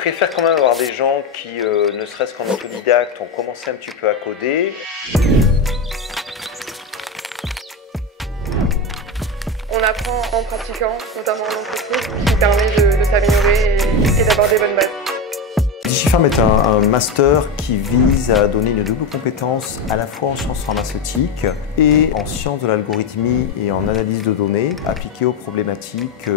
préfère quand même avoir des gens qui, ne serait-ce qu'en autodidacte, ont commencé un petit peu à coder. On apprend en pratiquant, notamment en entreprise, ce qui permet de s'améliorer et d'avoir des bonnes bases. DigiFarm est un master qui vise à donner une double compétence à la fois en sciences pharmaceutiques et en sciences de l'algorithmie et en analyse de données appliquées aux problématiques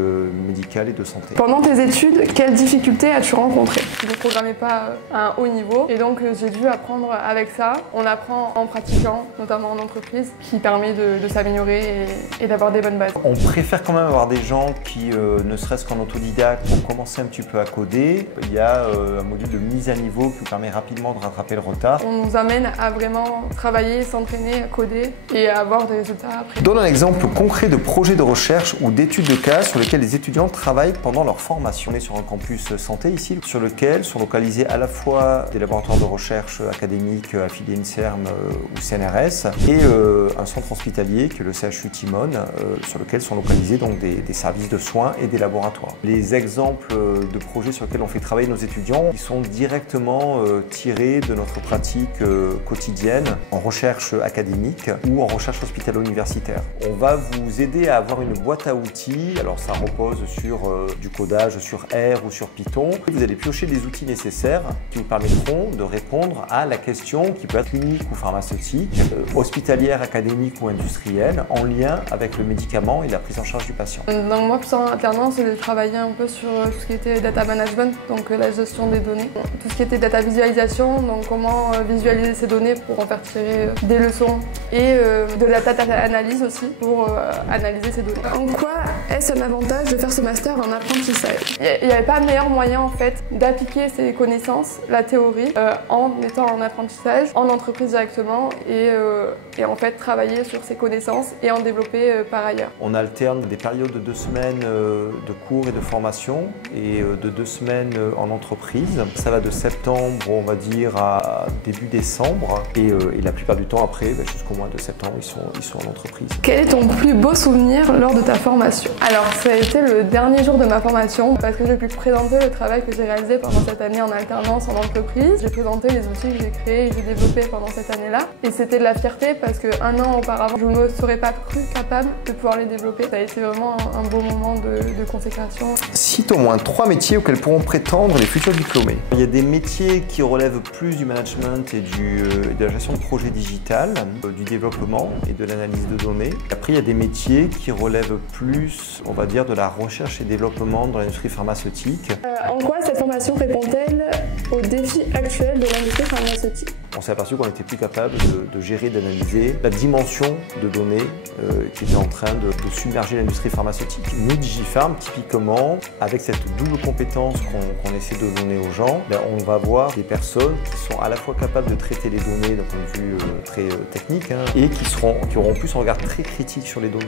médicales et de santé. Pendant tes études, quelles difficultés as-tu rencontrées? Je ne programmais pas à un haut niveau et donc j'ai dû apprendre avec ça. On apprend en pratiquant, notamment en entreprise, qui permet de s'améliorer et d'avoir des bonnes bases. On préfère quand même avoir des gens qui, ne serait-ce qu'en autodidacte, ont commencé un petit peu à coder. Il y a un module de mise à niveau qui permet rapidement de rattraper le retard. On nous amène à vraiment travailler, s'entraîner, à coder et à avoir des résultats après. Je donne un exemple concret de projet de recherche ou d'études de cas sur lesquels les étudiants travaillent pendant leur formation. On est sur un campus santé ici, sur lequel sont localisés à la fois des laboratoires de recherche académiques affiliés INSERM ou CNRS et un centre hospitalier qui est le CHU Timone, sur lequel sont localisés donc des services de soins et des laboratoires. Les exemples de projets sur lesquels on fait travailler nos étudiants, ils sont directement tirés de notre pratique quotidienne en recherche académique ou en recherche hospitalo-universitaire. On va vous aider à avoir une boîte à outils, alors ça repose sur du codage sur R ou sur Python. Vous allez piocher les outils nécessaires qui vous permettront de répondre à la question qui peut être clinique ou pharmaceutique, hospitalière, académique ou industrielle, en lien avec le médicament et la prise en charge du patient. Donc moi, plus en alternance, j'ai travaillé un peu sur tout ce qui était data management, donc la gestion des données. Tout ce qui était data visualisation, donc comment visualiser ces données pour en faire tirer des leçons et de la data analyse aussi pour analyser ces données. En quoi est-ce un avantage de faire ce master en apprentissage? Il n'y avait pas meilleur moyen en fait d'appliquer ces connaissances, la théorie, en étant en apprentissage, en entreprise directement et en fait travailler sur ces connaissances et en développer par ailleurs. On alterne des périodes de 2 semaines de cours et de formation et de 2 semaines en entreprise. Ça va de septembre, on va dire, à début décembre et la plupart du temps après, jusqu'au mois de septembre, ils sont en entreprise. Quel est ton plus beau souvenir lors de ta formation? Alors, ça a été le dernier jour de ma formation parce que j'ai pu présenter le travail que j'ai réalisé pendant cette année en alternance en entreprise. J'ai présenté les outils que j'ai créés et que j'ai développés pendant cette année-là. Et c'était de la fierté parce qu'un an auparavant, je ne me serais pas cru capable de pouvoir les développer. Ça a été vraiment un beau moment de consécration. Cite au moins 3 métiers auxquels pourront prétendre les futurs diplômés. Il y a des métiers qui relèvent plus du management et de la gestion de projet digital, du développement et de l'analyse de données. Après, il y a des métiers qui relèvent plus, on va dire, de la recherche et développement dans l'industrie pharmaceutique. En quoi cette formation répond-elle aux défis actuels de l'industrie pharmaceutique? On s'est aperçu qu'on n'était plus capable de gérer, d'analyser la dimension de données qui était en train de submerger l'industrie pharmaceutique. Nous, DigiFarm, typiquement, avec cette double compétence qu'on essaie de donner aux gens, on va avoir des personnes qui sont à la fois capables de traiter les données d'un point de vue très technique et qui auront plus un regard très critique sur les données.